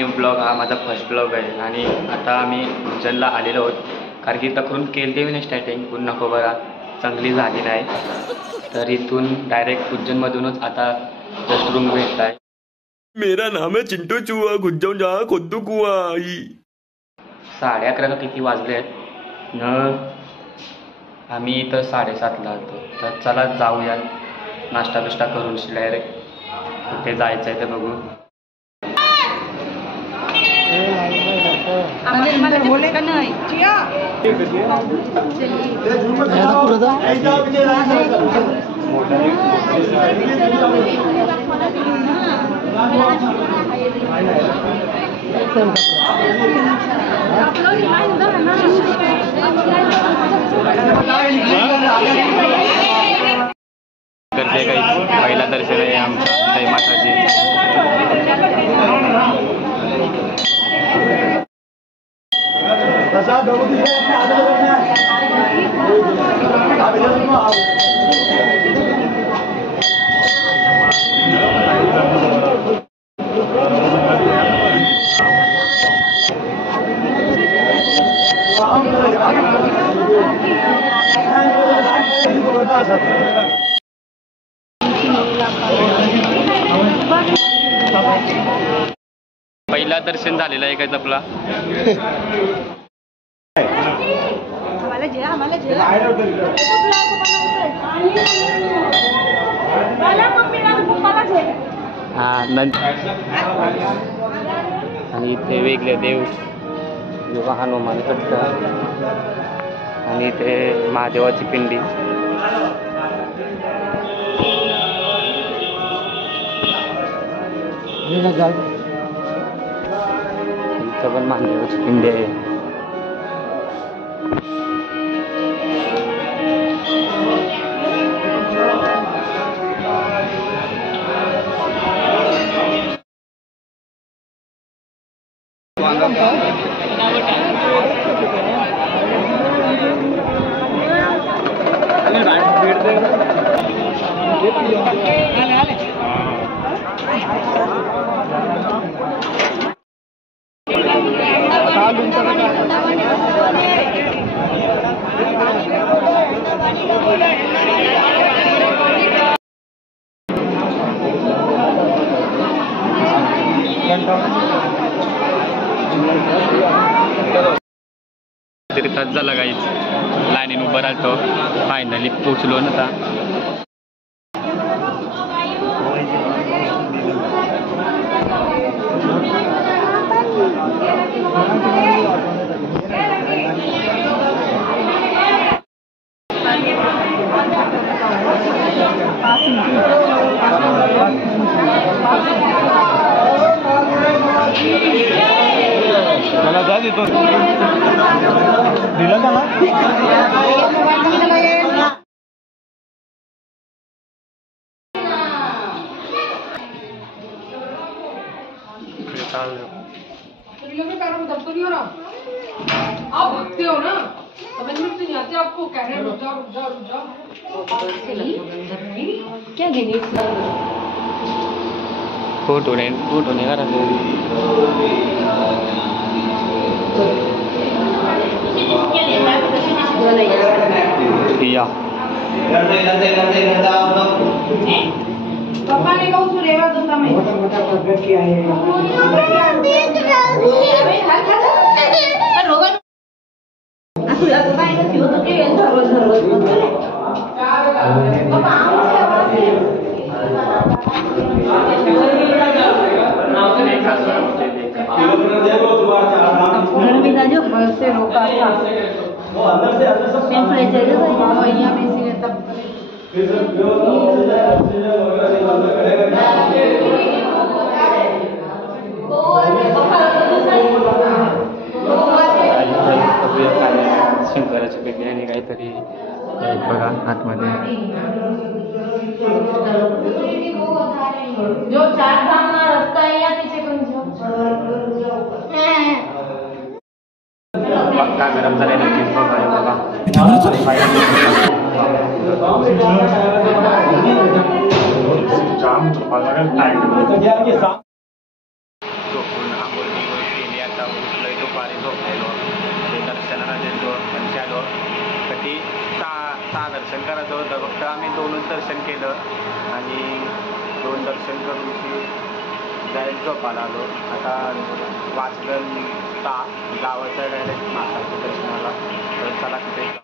New blog. हा माझा first blog आहे आणि आता आम्ही उज्जैनला आलेलो आहोत. कारण की तकरून केली नाही स्टार्टिंग पण नको बघा चांगली झाली नाही. तर इथून डायरेक्ट उज्जैनमधूनच आता जस्ट रूम भेटला आहे. मेरा नाम है चिंटू चुआ, खुद जाऊन जा खुद कुआ. 11:30 किती वाजले आहेत न. आम्ही इथं 7:30ला आलो. तर चला जाऊया नाश्ता बिष्टा करून डायरेक्ट कुठे जायचं आहे ते बघू. करते काही पहिला दर्शन आहे आमचं साई माताची. पहिला दर्शन झालेला आहे काय आपला. हा नंतर आणि इथे वेगळे देव जेव्हा हनुमान करतात आणि इथे महादेवाची पिंडी. इथं पण महादेवाची पिंडी आहे. तरी तास झाला गाईच लाईनीन उभं राहतो. फायनली पोचलो ना आता. मला जा देतो दिला त्याला. आप भगते हो ना समझ में नहीं आते आपको कह रहे हैं रुक जाओ रुक जाओ रुक जाओ. क्या घेने फोटो नहीं करा पापा ने कहा उसको रेवा दो समय क्या है रोगन असुला बाय का थियो तो के धरो धरो पापा घर में जा जो से रोका था वो अंदर से पेन ले जाइए वो यहाँ में से तब शंकराची पेटी आणि काहीतरी बघा आतमध्ये. जो चार धाम का रास्ता है या पीछे कौन पक्का गरम झालेला केक आहे बघा. जाम झोपायला लागेल. दुपारी झोपलेलो ते दर्शनाला गेलो आणि आलो कधी सहा दर्शन करायचं होतं फक्त आम्ही 2च दर्शन केलं आणि 2 दर्शन करून डायरेक्ट झोपायला आलो. आता वाजलं 6 गावाचं डायरेक्ट महाकालच्या दर्शनाला. तर चला तिथे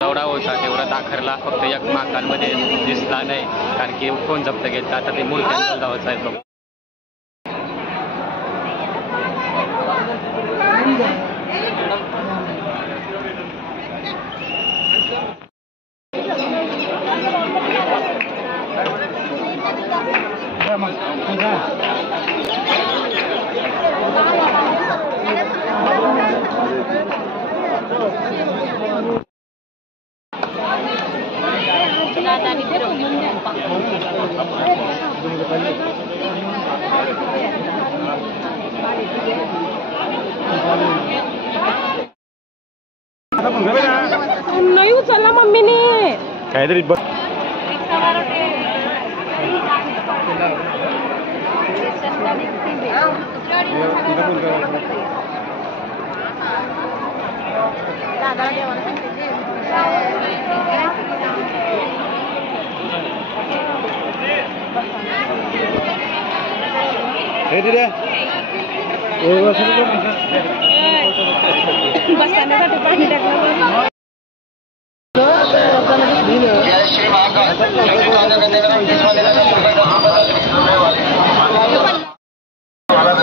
एवढा होता तेवढा दाखरला फक्त एक महाकालमध्ये दिसला नाही कारण की फोन जप्त घेतला. आता ते मूर्त्यांवर जायचं आहे. नाही उचलला मम्मीने काहीतरी बघ बसण्यासाठी पाणी टाकलं.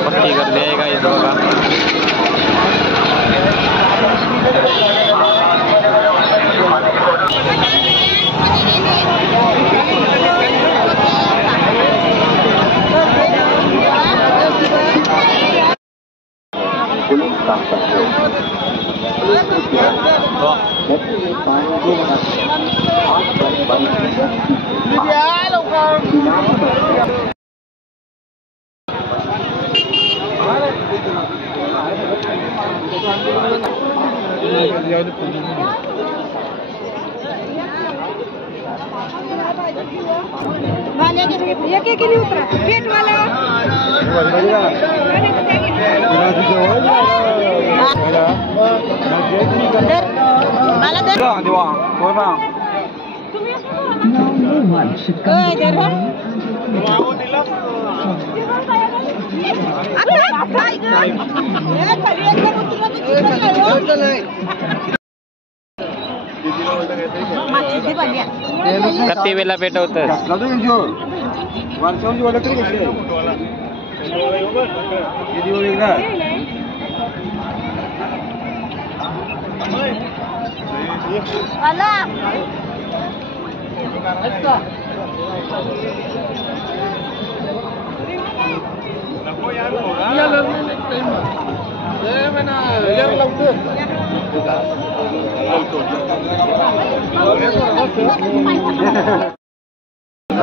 भक्ती गर्दी आहे का इथं बघा. किती वेळा पेटवतं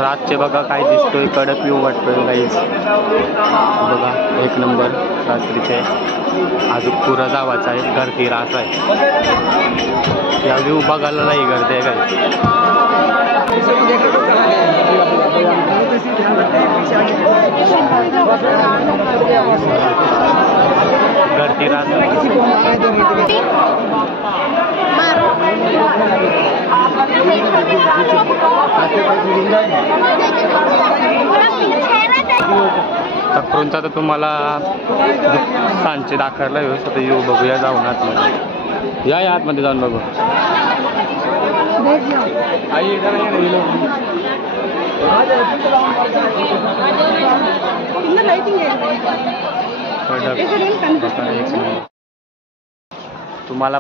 रातचे बघा काय दिसतोय, कडक व्ह्यू वाटतोय गाईज बघा, एक नंबर रात्रीचे. अजून पुरा जावाचा आहे, गर्दी रास आहे. या व्ह्यू बघायला नाही गर्दी आहे गाईज. गर्दी रास तक्रोनचा तर तुम्हाला सांचे दाखवला व्यवस्थित येऊ बघूया, जाऊन आतमध्ये या आतमध्ये जाऊन बघू. तुम्हाला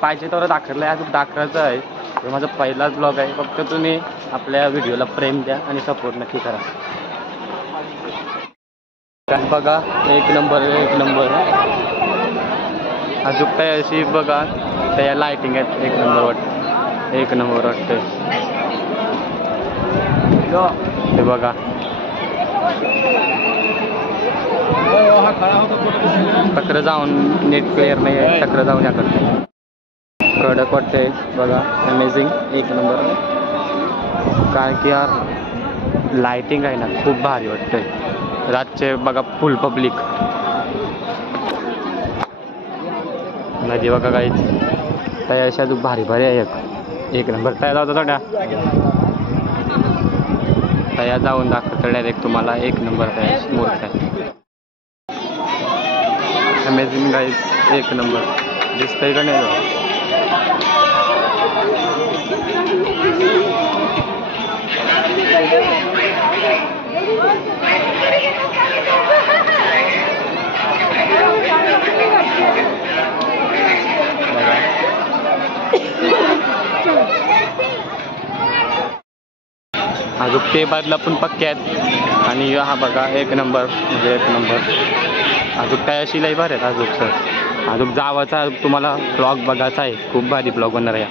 पाहिजे तर दाखवलं अजून दाखवायचं आहे. हे माझा पहिलाच ब्लॉग आहे. फक्त तुम्ही आपल्या व्हिडिओला प्रेम द्या आणि सपोर्ट नक्की करा. बघा एक नंबर अजून काय अशी बघा त्या लाईटिंग आहेत, एक नंबर वाटतं, एक नंबर वाटतं. हे बघा तक्र जाऊन नेट क्लिअर नाही आहे, तक्र जाऊन याकडे कडक वाटतंय बघा. अमेझिंग एक नंबर. कारण की यार लाईटिंग आहे ना खूप भारी वाटतंय. रातचे बघा फुल पब्लिक. नदी बघा काहीच त्या अशा भारी भारी आहे. एक नंबर तया जाऊ थोड्या तया जाऊन दाखवतो डायरेक्ट तुम्हाला. एक नंबर तया मूर्त आहे. अमेझिंग गाईज, एक नंबर दिसतंय का नाही. अजून ते बाजूला पण पक्के आहेत. आणि हा बघा एक नंबर म्हणजे एक नंबर. अजून काय अशी लई भारी आहेत अजून सर. अजून जावाचा तुम्हाला ब्लॉग बघायचा आहे, खूप भारी ब्लॉग होणार आहे.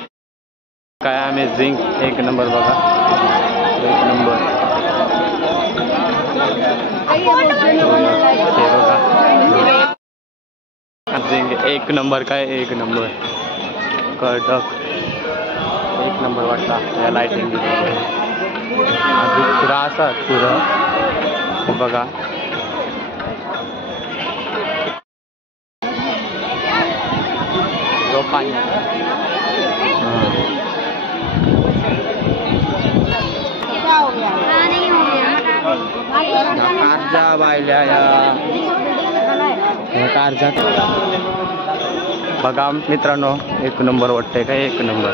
काय अमेझिंग एक नंबर बघा, एक नंबर. हे बघा अमेझिंग एक नंबर, काय एक नंबर कडक एक नंबर वाटला या लाईटिंग. अजून पुरा असा पुरं बघा. पाणी कारजा बायल्या कारजा बघा मित्रांनो, एक नंबर वाटतंय काय एक नंबर.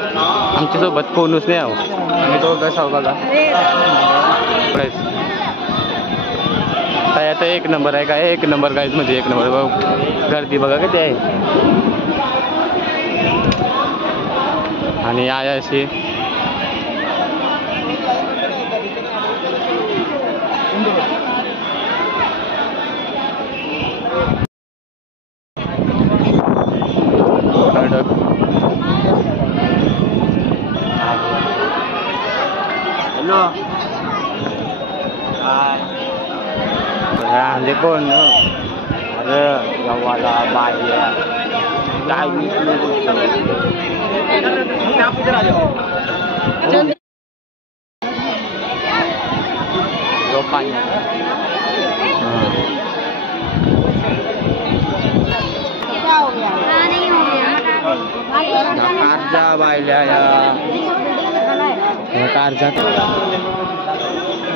आमच्यासोबत कोणच नाही आहो, आम्ही दोघंच आहो बघा. आता एक नंबर आहे काय एक नंबर गाईज म्हणजे एक नंबर. गर्दी बघा किती आहे. आणि आया अशी हॅलो म्हणजे कोण अरे गावाला बाय पाणी कारजा बायल्या कारजा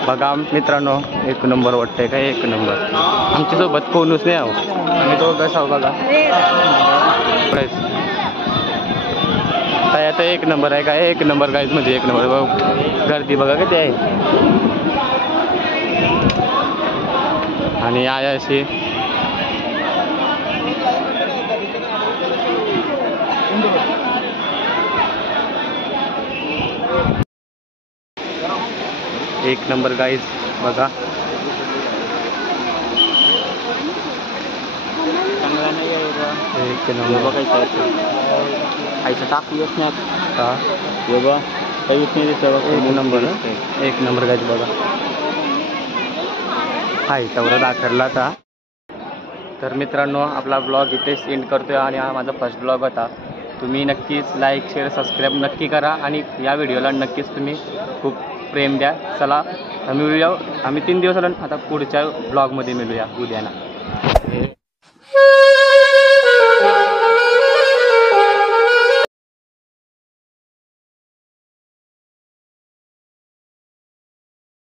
बघा मित्रांनो, एक नंबर वाटतंय काय एक नंबर. आमच्यासोबत कोणच नाही आहो, आम्ही दोघंच आहो बघा. आता एक नंबर आहे काय एक नंबर गाईज म्हणजे एक नंबर. गर्दी बघा किती आहे. आणि आया अशी एक नंबर गाईज बघा. चांगला नाही एक नंबर बघायचं. आईचं टाकू येत नाही का बघा. एक नंबर गाईज बघा. हाय तेवढा दाखवला था. तर मित्रांनो आपला ब्लॉग इथेच एंड करतोय आणि हा माझा फर्स्ट ब्लॉग होता. तुम्ही नक्कीच लाईक शेअर सबस्क्राईब नक्की करा आणि या व्हिडिओला नक्कीच तुम्ही खूप प्रेम द्या. चला आम्ही 3 दिवस आलो आता पुढच्या ब्लॉगमध्ये मिळूया उद्याला.